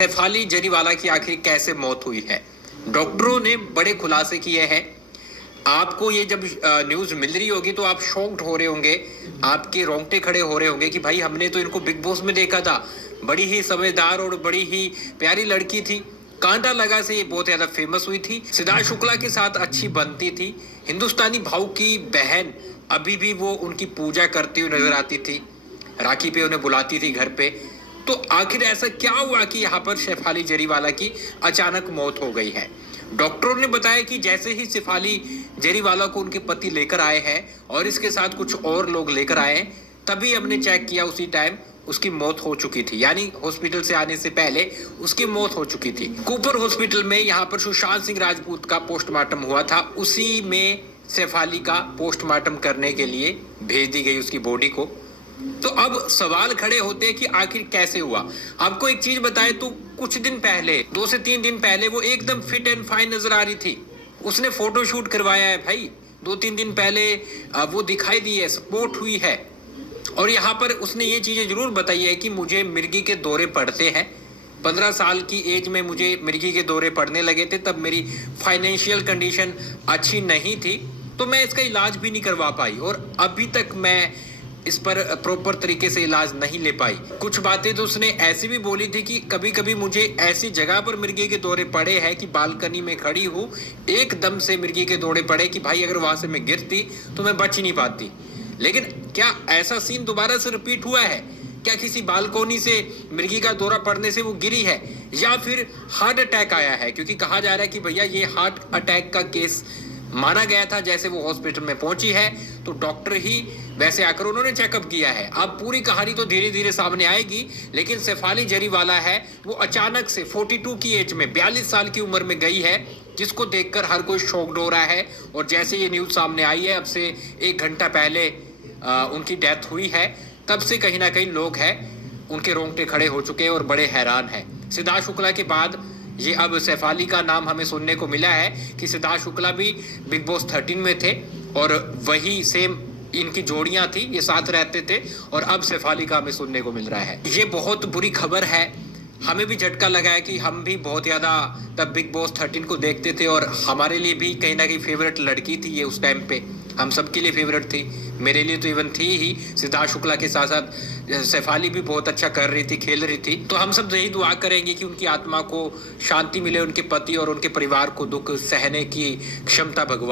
शेफाली जरीवाला की आखिर कैसे मौत हुई है। डॉक्टरों ने बड़े खुलासे किए हैं। आपको ये जब न्यूज मिल रही होगी तो आप शॉक्ड हो रहे होंगे, आपके रोंगटे खड़े हो रहे होंगे कि भाई हमने तो इनको बिग बॉस में देखा था, बड़ी ही समझदार और बड़ी ही प्यारी लड़की थी, कांटा लगा से ये बहुत ज्यादा फेमस हुई थी, सिद्धार्थ शुक्ला के साथ अच्छी बनती थी, हिंदुस्तानी भाव की बहन अभी भी वो उनकी पूजा करती हुई नजर आती थी, राखी पे उन्हें बुलाती थी घर पे। तो आखिर ऐसा क्या हुआ कि यहाँ पर शेफाली जरीवाला की अचानक मौत हो गई है। डॉक्टरों ने बताया कि जैसे ही शेफाली जरीवाला को उनके पति लेकर आए हैं और इसके साथ कुछ और लोग लेकर आए हैं, तभी हमने चेक किया उसी टाइम उसकी मौत हो चुकी थी, यानी हॉस्पिटल से आने से पहले उसकी मौत हो चुकी थी। कूपर हॉस्पिटल में यहाँ पर सुशांत सिंह राजपूत का पोस्टमार्टम हुआ था, उसी में शेफाली का पोस्टमार्टम करने के लिए भेज दी गई उसकी बॉडी को। तो अब सवाल खड़े होते हैं कि आखिर कैसे हुआ। आपको एक चीज बताए तो कुछ दिन पहले, 2 से 3 दिन पहले वो एकदम फिट एंड फाइन नजर आ रही थी। उसने फोटो शूट करवाया है भाई, 2-3 दिन पहले वो दिखाई दी है, सपोर्ट हुई है। और यहाँ पर उसने ये चीजें जरूर बताई है कि मुझे मिर्गी के दौरे पड़ते हैं, 15 साल की एज में मुझे मिर्गी के दौरे पड़ने लगे थे, तब मेरी फाइनेंशियल कंडीशन अच्छी नहीं थी, तो मैं इसका इलाज भी नहीं करवा पाई और अभी तक मैं इस पर प्रॉपर तरीके से इलाज नहीं ले पाई। कुछ बातें तो उसने ऐसी भी बोली थी कि कभी कभी मुझे ऐसी जगह पर मिर्गी के दौरे पड़े हैं कि बालकनी में खड़ी हूँ, एकदम से मिर्गी के दौरे पड़े कि भाई अगर वहां से मैं गिरती तो मैं बच ही नहीं पाती। लेकिन क्या ऐसा सीन दोबारा से रिपीट हुआ है? क्या किसी बालकोनी से मिर्गी का दौरा पड़ने से वो गिरी है, या फिर हार्ट अटैक आया है? क्योंकि कहा जा रहा है कि भैया ये हार्ट अटैक का केस माना गया था। जैसे वो हॉस्पिटल में पहुंची है तो डॉक्टर ही वैसे आकर उन्होंने चेकअप किया है। अब पूरी कहानी तो धीरे धीरे सामने आएगी, लेकिन शेफाली जरीवाला है वो अचानक से 42 की एज में, 42 साल की उम्र में गई है, जिसको देखकर हर कोई शॉक्ड हो रहा है। और जैसे ये न्यूज सामने आई है, अब से 1 घंटा पहले उनकी डेथ हुई है, तब से कहीं ना कहीं लोग हैं उनके रोंगटे खड़े हो चुके हैं और बड़े हैरान हैं। सिद्धार्थ शुक्ला के बाद ये अब शेफाली का नाम हमें सुनने को मिला है कि सिद्धार्थ शुक्ला भी बिग बॉस 13 में थे और वही सेम इनकी जोड़ियां थी, ये साथ रहते थे, और अब शेफाली का हमें सुनने को मिल रहा है। ये बहुत बुरी खबर है, हमें भी झटका लगा है कि हम भी बहुत ज़्यादा तब बिग बॉस 13 को देखते थे और हमारे लिए भी कहीं ना कहीं फेवरेट लड़की थी ये उस टाइम पे, हम सबके लिए फेवरेट थी, मेरे लिए तो इवन थी ही। सिद्धार्थ शुक्ला के साथ साथ शेफाली भी बहुत अच्छा कर रही थी, खेल रही थी। तो हम सब यही दुआ करेंगे कि उनकी आत्मा को शांति मिले, उनके पति और उनके परिवार को दुख सहने की क्षमता भगवान